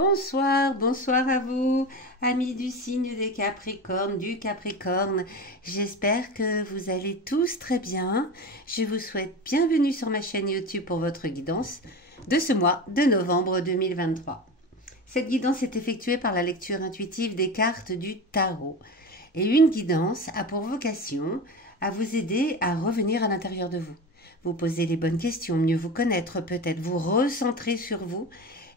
Bonsoir, bonsoir à vous, amis du signe des Capricornes, du Capricorne. J'espère que vous allez tous très bien. Je vous souhaite bienvenue sur ma chaîne YouTube pour votre guidance de ce mois de novembre 2023. Cette guidance est effectuée par la lecture intuitive des cartes du tarot. Et une guidance a pour vocation à vous aider à revenir à l'intérieur de vous. Vous poser les bonnes questions, mieux vous connaître, peut-être vous recentrer sur vous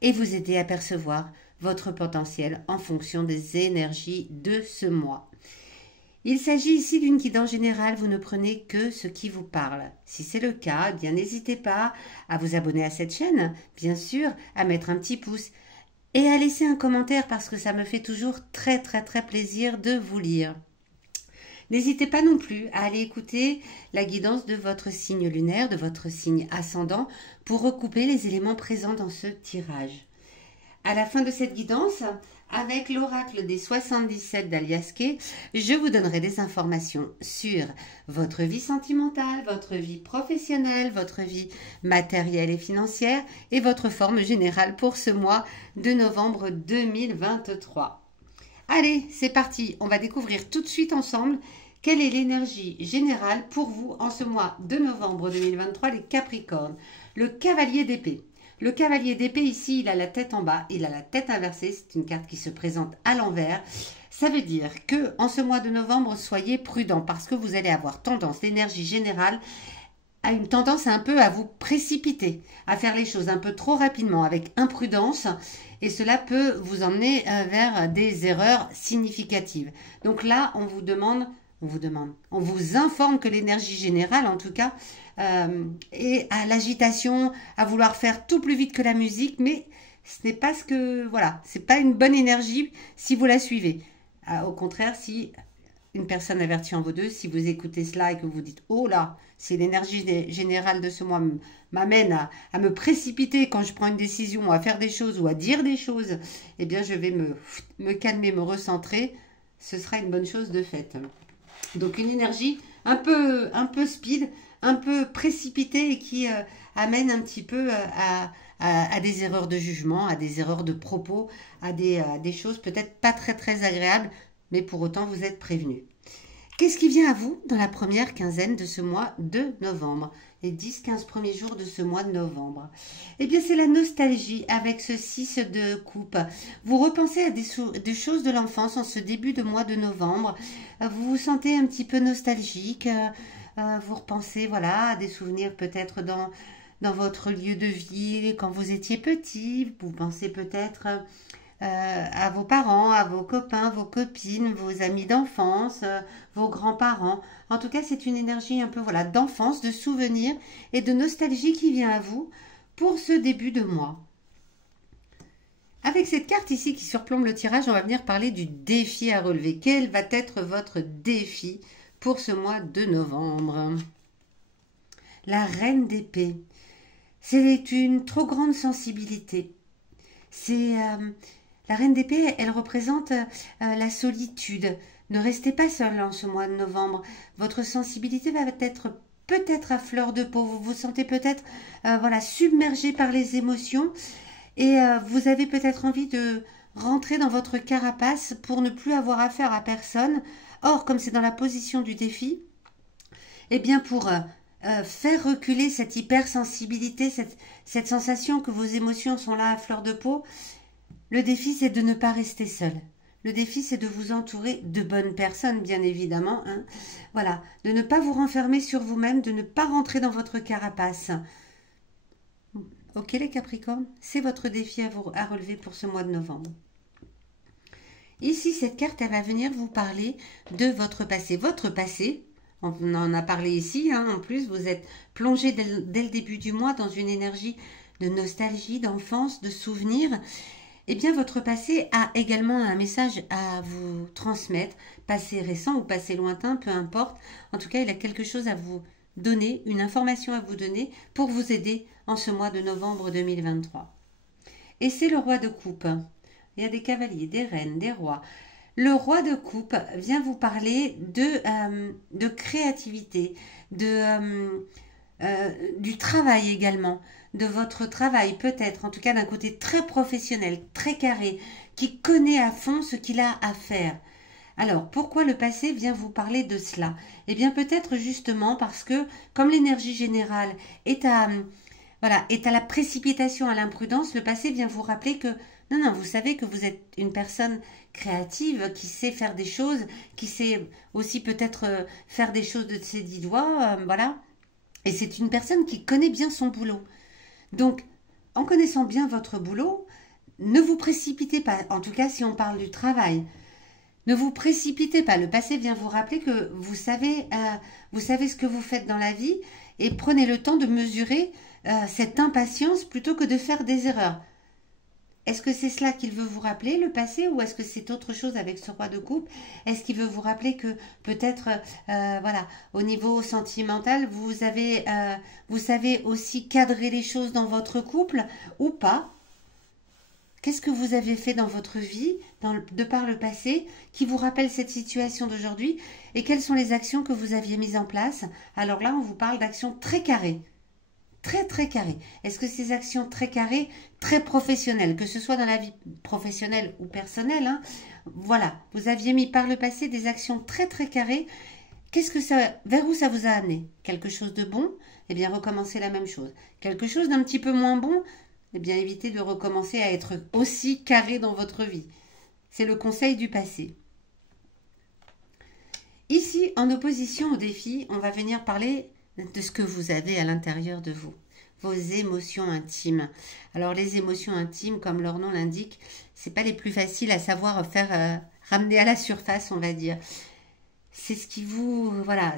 et vous aider à percevoir votre potentiel en fonction des énergies de ce mois. Il s'agit ici d'une guidance générale, vous ne prenez que ce qui vous parle. Si c'est le cas, bien n'hésitez pas à vous abonner à cette chaîne, bien sûr, à mettre un petit pouce et à laisser un commentaire parce que ça me fait toujours très plaisir de vous lire. N'hésitez pas non plus à aller écouter la guidance de votre signe lunaire, de votre signe ascendant, pour recouper les éléments présents dans ce tirage. À la fin de cette guidance, avec l'oracle des 77 d'Aliaské, je vous donnerai des informations sur votre vie sentimentale, votre vie professionnelle, votre vie matérielle et financière et votre forme générale pour ce mois de novembre 2023. Allez, c'est parti, on va découvrir tout de suite ensemble quelle est l'énergie générale pour vous en ce mois de novembre 2023, les Capricornes. Le cavalier d'épée. Le cavalier d'épée, ici, il a la tête en bas, il a la tête inversée, c'est une carte qui se présente à l'envers. Ça veut dire que en ce mois de novembre, soyez prudents parce que vous allez avoir tendance, l'énergie générale, a une tendance un peu à vous précipiter, à faire les choses un peu trop rapidement, avec imprudence, et cela peut vous emmener vers des erreurs significatives. Donc là, on vous informe que l'énergie générale, en tout cas, est à l'agitation, à vouloir faire tout plus vite que la musique, mais ce n'est pas c'est pas une bonne énergie si vous la suivez. Au contraire, si une personne avertie en vous deux, si vous écoutez cela et que vous dites « Oh là, si l'énergie générale de ce mois m'amène à me précipiter quand je prends une décision, ou à faire des choses ou à dire des choses, eh bien je vais me calmer, me recentrer, ce sera une bonne chose de faite. » Donc une énergie un peu speed, un peu précipitée et qui amène un petit peu à des erreurs de jugement, à des erreurs de propos, à des choses peut-être pas très agréables, mais pour autant vous êtes prévenus. Qu'est-ce qui vient à vous dans la première quinzaine de ce mois de novembre, les 10-15 premiers jours de ce mois de novembre? Eh bien, c'est la nostalgie avec ce 6 de coupe. Vous repensez à des choses de l'enfance en ce début de mois de novembre. Vous vous sentez un petit peu nostalgique. Vous repensez à des souvenirs peut-être dans votre lieu de vie quand vous étiez petit. Vous pensez peut-être à vos parents, à vos copains, vos copines, vos amis d'enfance, vos grands-parents. En tout cas, c'est une énergie un peu d'enfance, de souvenirs et de nostalgie qui vient à vous pour ce début de mois. Avec cette carte ici qui surplombe le tirage, on va venir parler du défi à relever. Quel va être votre défi pour ce mois de novembre? La reine d'épée. C'est une trop grande sensibilité. La reine d'épée, elle représente la solitude. Ne restez pas seul en ce mois de novembre. Votre sensibilité va être peut-être à fleur de peau. Vous vous sentez peut-être submergé par les émotions. Et vous avez peut-être envie de rentrer dans votre carapace pour ne plus avoir affaire à personne. Or, comme c'est dans la position du défi, eh bien pour faire reculer cette hypersensibilité, cette sensation que vos émotions sont là à fleur de peau, le défi, c'est de ne pas rester seul. Le défi, c'est de vous entourer de bonnes personnes, bien évidemment. De ne pas vous renfermer sur vous-même, de ne pas rentrer dans votre carapace. Ok les Capricornes, c'est votre défi à relever pour ce mois de novembre. Ici, cette carte, elle va venir vous parler de votre passé. Votre passé, on en a parlé ici, en plus, vous êtes plongé dès le début du mois dans une énergie de nostalgie, d'enfance, de souvenirs. Eh bien, votre passé a également un message à vous transmettre, passé récent ou passé lointain, peu importe. En tout cas, il a quelque chose à vous donner, une information à vous donner pour vous aider en ce mois de novembre 2023. Et c'est le roi de coupe. Il y a des cavaliers, des reines, des rois. Le roi de coupe vient vous parler de créativité, du travail également, de votre travail peut-être, en tout cas d'un côté très professionnel, très carré, qui connaît à fond ce qu'il a à faire. Alors, pourquoi le passé vient vous parler de cela? Eh bien, peut-être justement parce que, comme l'énergie générale est à, voilà, est à la précipitation, à l'imprudence, le passé vient vous rappeler que, non, non, vous savez que vous êtes une personne créative, qui sait faire des choses, qui sait aussi peut-être faire des choses de ses 10 doigts, voilà. Et c'est une personne qui connaît bien son boulot. Donc, en connaissant bien votre boulot, ne vous précipitez pas, en tout cas si on parle du travail. Ne vous précipitez pas. Le passé vient vous rappeler que vous savez ce que vous faites dans la vie et prenez le temps de mesurer cette impatience plutôt que de faire des erreurs. Est-ce que c'est cela qu'il veut vous rappeler, le passé, ou est-ce que c'est autre chose avec ce roi de coupe? Est-ce qu'il veut vous rappeler que peut-être, voilà, au niveau sentimental, vous savez aussi cadrer les choses dans votre couple ou pas? Qu'est-ce que vous avez fait dans votre vie, de par le passé, qui vous rappelle cette situation d'aujourd'hui? Et quelles sont les actions que vous aviez mises en place? Alors là, on vous parle d'actions très carrées. Très, très carrées. Est-ce que ces actions très carrées, très professionnelles, que ce soit dans la vie professionnelle ou personnelle, hein, voilà, vous aviez mis par le passé des actions très, très carrées. Vers où ça vous a amené? Quelque chose de bon? Eh bien, recommencez la même chose. Quelque chose d'un petit peu moins bon? Eh bien, évitez de recommencer à être aussi carré dans votre vie. C'est le conseil du passé. Ici, en opposition au défi, on va venir parler de ce que vous avez à l'intérieur de vous. Vos émotions intimes. Alors, les émotions intimes, comme leur nom l'indique, c'est pas les plus faciles à savoir faire ramener à la surface, on va dire. C'est ce qui vous... Voilà,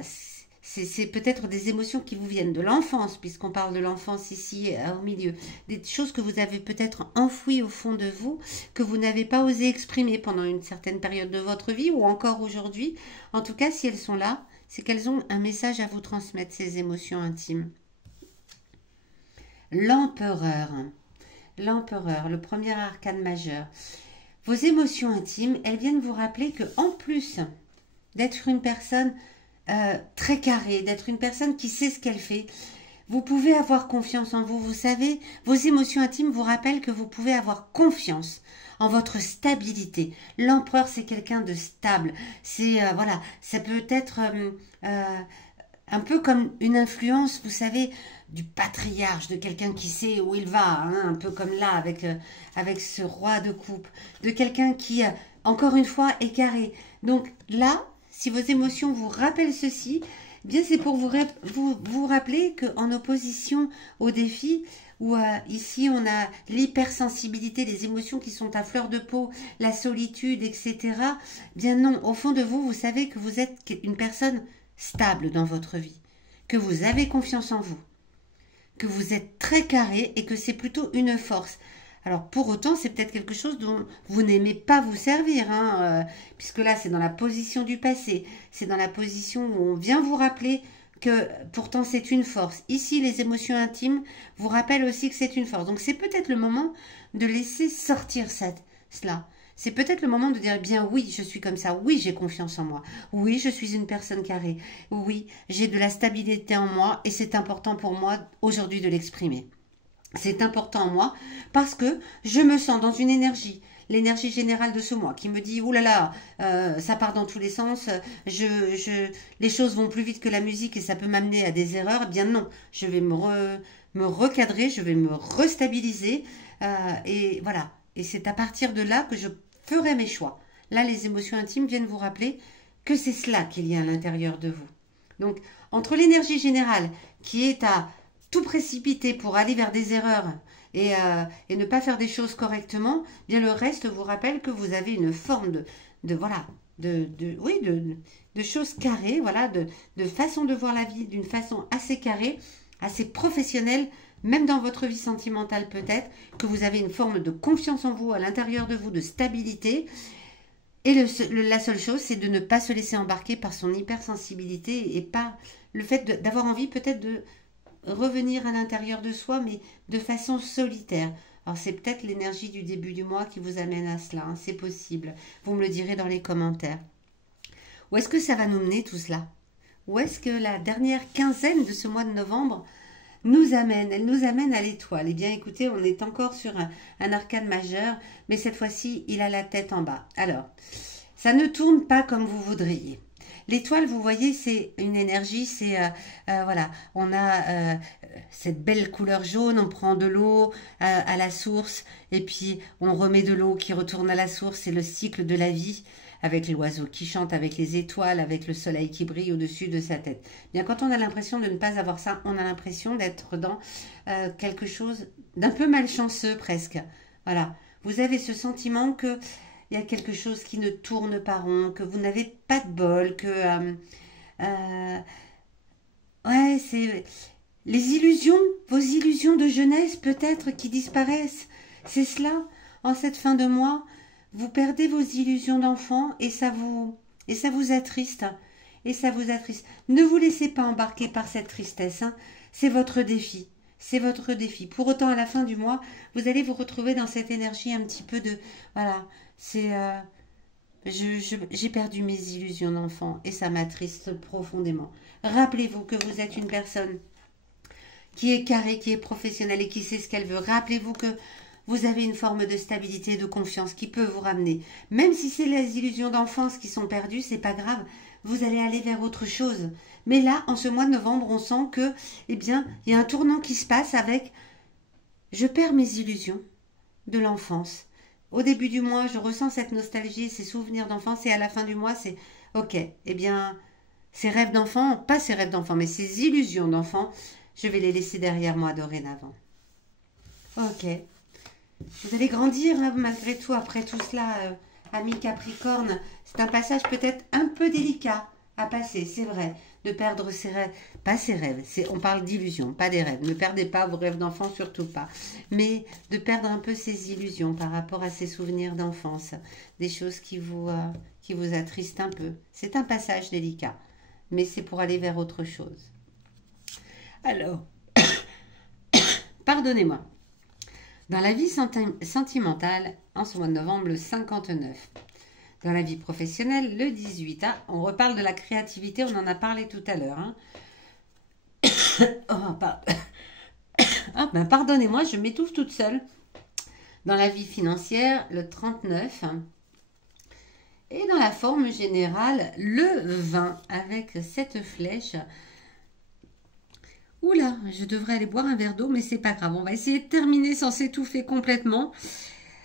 c'est peut-être des émotions qui vous viennent de l'enfance, puisqu'on parle de l'enfance ici au milieu. Des choses que vous avez peut-être enfouies au fond de vous, que vous n'avez pas osé exprimer pendant une certaine période de votre vie, ou encore aujourd'hui. En tout cas, si elles sont là, c'est qu'elles ont un message à vous transmettre, ces émotions intimes. L'empereur. L'empereur, le premier arcane majeur. Vos émotions intimes, elles viennent vous rappeler que, en plus d'être une personne très carrée, d'être une personne qui sait ce qu'elle fait, vous pouvez avoir confiance en vous. Vous savez, vos émotions intimes vous rappellent que vous pouvez avoir confiance en votre stabilité. L'empereur, c'est quelqu'un de stable. C'est, voilà, ça peut être un peu comme une influence, vous savez, du patriarche, de quelqu'un qui sait où il va, hein, un peu comme là avec ce roi de coupe, de quelqu'un qui, encore une fois, est carré. Donc là, si vos émotions vous rappellent ceci, eh bien c'est pour vous rappeler qu'en opposition au défi, où ici on a l'hypersensibilité, les émotions qui sont à fleur de peau, la solitude, etc. Bien non, au fond de vous, vous savez que vous êtes une personne stable dans votre vie, que vous avez confiance en vous, que vous êtes très carré et que c'est plutôt une force. Alors pour autant, c'est peut-être quelque chose dont vous n'aimez pas vous servir, hein, puisque là c'est dans la position du passé, c'est dans la position où on vient vous rappeler que pourtant c'est une force. Ici, les émotions intimes vous rappellent aussi que c'est une force. Donc c'est peut-être le moment de laisser sortir cela. C'est peut-être le moment de dire, eh bien oui, je suis comme ça, oui, j'ai confiance en moi, oui, je suis une personne carrée, oui, j'ai de la stabilité en moi et c'est important pour moi aujourd'hui de l'exprimer. C'est important en moi parce que je me sens dans une énergie, l'énergie générale de ce mois qui me dit, ouh là là, ça part dans tous les sens, les choses vont plus vite que la musique et ça peut m'amener à des erreurs. Eh bien non, je vais me recadrer, je vais me restabiliser et voilà. Et c'est à partir de là que je ferai mes choix. Là, les émotions intimes viennent vous rappeler que c'est cela qu'il y a à l'intérieur de vous. Donc, entre l'énergie générale qui est à tout précipiter pour aller vers des erreurs et ne pas faire des choses correctement, bien le reste vous rappelle que vous avez une forme voilà, de choses carrées, voilà, de façon de voir la vie d'une façon assez carrée, assez professionnelle, même dans votre vie sentimentale peut-être, que vous avez une forme de confiance en vous, à l'intérieur de vous, de stabilité. Et la seule chose, c'est de ne pas se laisser embarquer par son hypersensibilité et par le fait d'avoir envie peut-être de revenir à l'intérieur de soi, mais de façon solitaire. Alors c'est peut-être l'énergie du début du mois qui vous amène à cela, hein, c'est possible. Vous me le direz dans les commentaires. Où est-ce que ça va nous mener tout cela? où est-ce que la dernière quinzaine de ce mois de novembre nous amène? Elle nous amène à l'étoile. Eh bien, écoutez, on est encore sur un arcane majeur, mais cette fois-ci, il a la tête en bas. Alors, ça ne tourne pas comme vous voudriez. L'étoile, vous voyez, c'est une énergie, c'est, voilà, on a cette belle couleur jaune, on prend de l'eau à la source, et puis on remet de l'eau qui retourne à la source, c'est le cycle de la vie, avec l'oiseau qui chante, avec les étoiles, avec le soleil qui brille au-dessus de sa tête. Bien, quand on a l'impression de ne pas avoir ça, on a l'impression d'être dans quelque chose d'un peu malchanceux presque. Voilà, vous avez ce sentiment que il y a quelque chose qui ne tourne pas rond, que vous n'avez pas de bol, que ouais, c'est les illusions, vos illusions de jeunesse peut-être qui disparaissent. C'est cela. En cette fin de mois, vous perdez vos illusions d'enfant et ça vous attriste. Et ça vous attriste. Ne vous laissez pas embarquer par cette tristesse. Hein. C'est votre défi. C'est votre défi. Pour autant, à la fin du mois, vous allez vous retrouver dans cette énergie un petit peu de... Voilà, c'est... j'ai perdu mes illusions d'enfant et ça m'attriste profondément. Rappelez-vous que vous êtes une personne qui est carrée, qui est professionnelle et qui sait ce qu'elle veut. Rappelez-vous que vous avez une forme de stabilité et de confiance qui peut vous ramener. Même si c'est les illusions d'enfance qui sont perdues, c'est pas grave. Vous allez aller vers autre chose. Mais là, en ce mois de novembre, on sent que, eh bien, il y a un tournant qui se passe avec je perds mes illusions de l'enfance. Au début du mois, je ressens cette nostalgie, ces souvenirs d'enfance, et à la fin du mois, c'est ok, eh bien, ces rêves d'enfant, pas ces rêves d'enfant, mais ces illusions d'enfant, je vais les laisser derrière moi dorénavant. Ok. Vous allez grandir, hein, malgré tout, après tout cela, ami Capricorne. C'est un passage peut-être un peu délicat à passer, c'est vrai, de perdre ses rêves. Pas ses rêves, on parle d'illusions, pas des rêves. Ne perdez pas vos rêves d'enfant, surtout pas. Mais de perdre un peu ses illusions par rapport à ses souvenirs d'enfance. Des choses qui vous attristent un peu. C'est un passage délicat, mais c'est pour aller vers autre chose. Alors, pardonnez-moi. Dans la vie sentimentale, en ce mois de novembre, le 59. Dans la vie professionnelle, le 18. Ah, on reparle de la créativité, on en a parlé tout à l'heure. Hein. Oh, ah, ben, pardonnez-moi, je m'étouffe toute seule. Dans la vie financière, le 39. Et dans la forme générale, le 20, avec cette flèche. Oula, je devrais aller boire un verre d'eau, mais c'est pas grave. On va essayer de terminer sans s'étouffer complètement.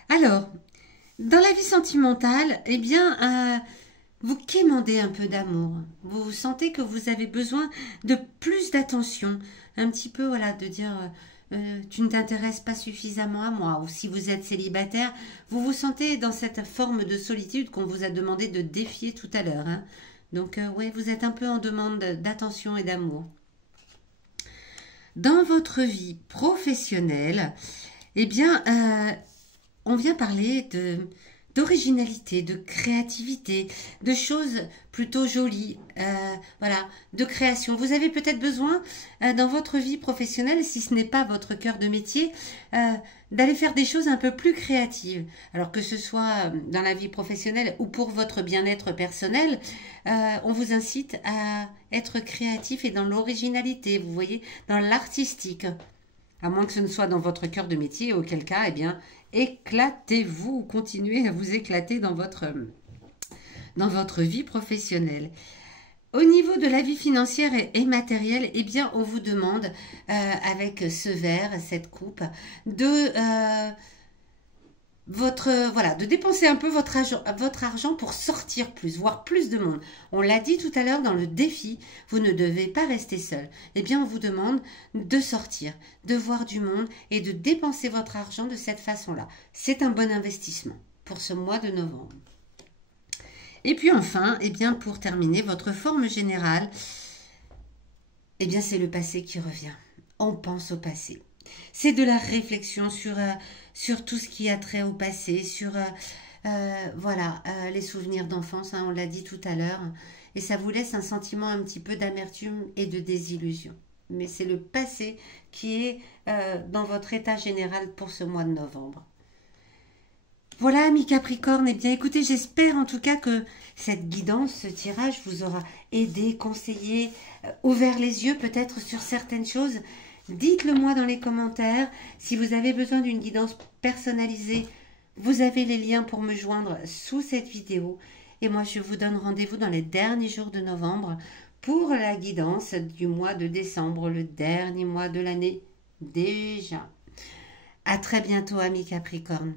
Alors, dans la vie sentimentale, eh bien, vous quémandez un peu d'amour. Vous sentez que vous avez besoin de plus d'attention. Un petit peu, voilà, de dire tu ne t'intéresses pas suffisamment à moi. Ou si vous êtes célibataire, vous vous sentez dans cette forme de solitude qu'on vous a demandé de défier tout à l'heure. Hein. Donc, oui, vous êtes un peu en demande d'attention et d'amour. Dans votre vie professionnelle, eh bien, on vient parler d'originalité, de créativité, de choses plutôt jolies, voilà, de création. Vous avez peut-être besoin dans votre vie professionnelle, si ce n'est pas votre cœur de métier, d'aller faire des choses un peu plus créatives. Alors que ce soit dans la vie professionnelle ou pour votre bien-être personnel, on vous incite à être créatif et dans l'originalité, vous voyez, dans l'artistique. À moins que ce ne soit dans votre cœur de métier, auquel cas, eh bien, éclatez-vous, continuez à vous éclater dans votre vie professionnelle. Au niveau de la vie financière et matérielle, eh bien, on vous demande, avec ce verre, cette coupe, de dépenser un peu votre argent pour sortir plus, voir plus de monde. On l'a dit tout à l'heure dans le défi, vous ne devez pas rester seul. Eh bien, on vous demande de sortir, de voir du monde et de dépenser votre argent de cette façon-là. C'est un bon investissement pour ce mois de novembre. Et puis enfin, eh bien, pour terminer, votre forme générale, eh bien, c'est le passé qui revient. On pense au passé. C'est de la réflexion sur tout ce qui a trait au passé, sur les souvenirs d'enfance, hein, on l'a dit tout à l'heure, et ça vous laisse un sentiment un petit peu d'amertume et de désillusion. Mais c'est le passé qui est dans votre état général pour ce mois de novembre. Voilà, amis Capricorne, eh bien écoutez, j'espère en tout cas que cette guidance, ce tirage vous aura aidé, conseillé, ouvert les yeux peut-être sur certaines choses. Dites-le moi dans les commentaires. Si vous avez besoin d'une guidance personnalisée, vous avez les liens pour me joindre sous cette vidéo. Et moi, je vous donne rendez-vous dans les derniers jours de novembre pour la guidance du mois de décembre, le dernier mois de l'année déjà. À très bientôt, amis Capricorne.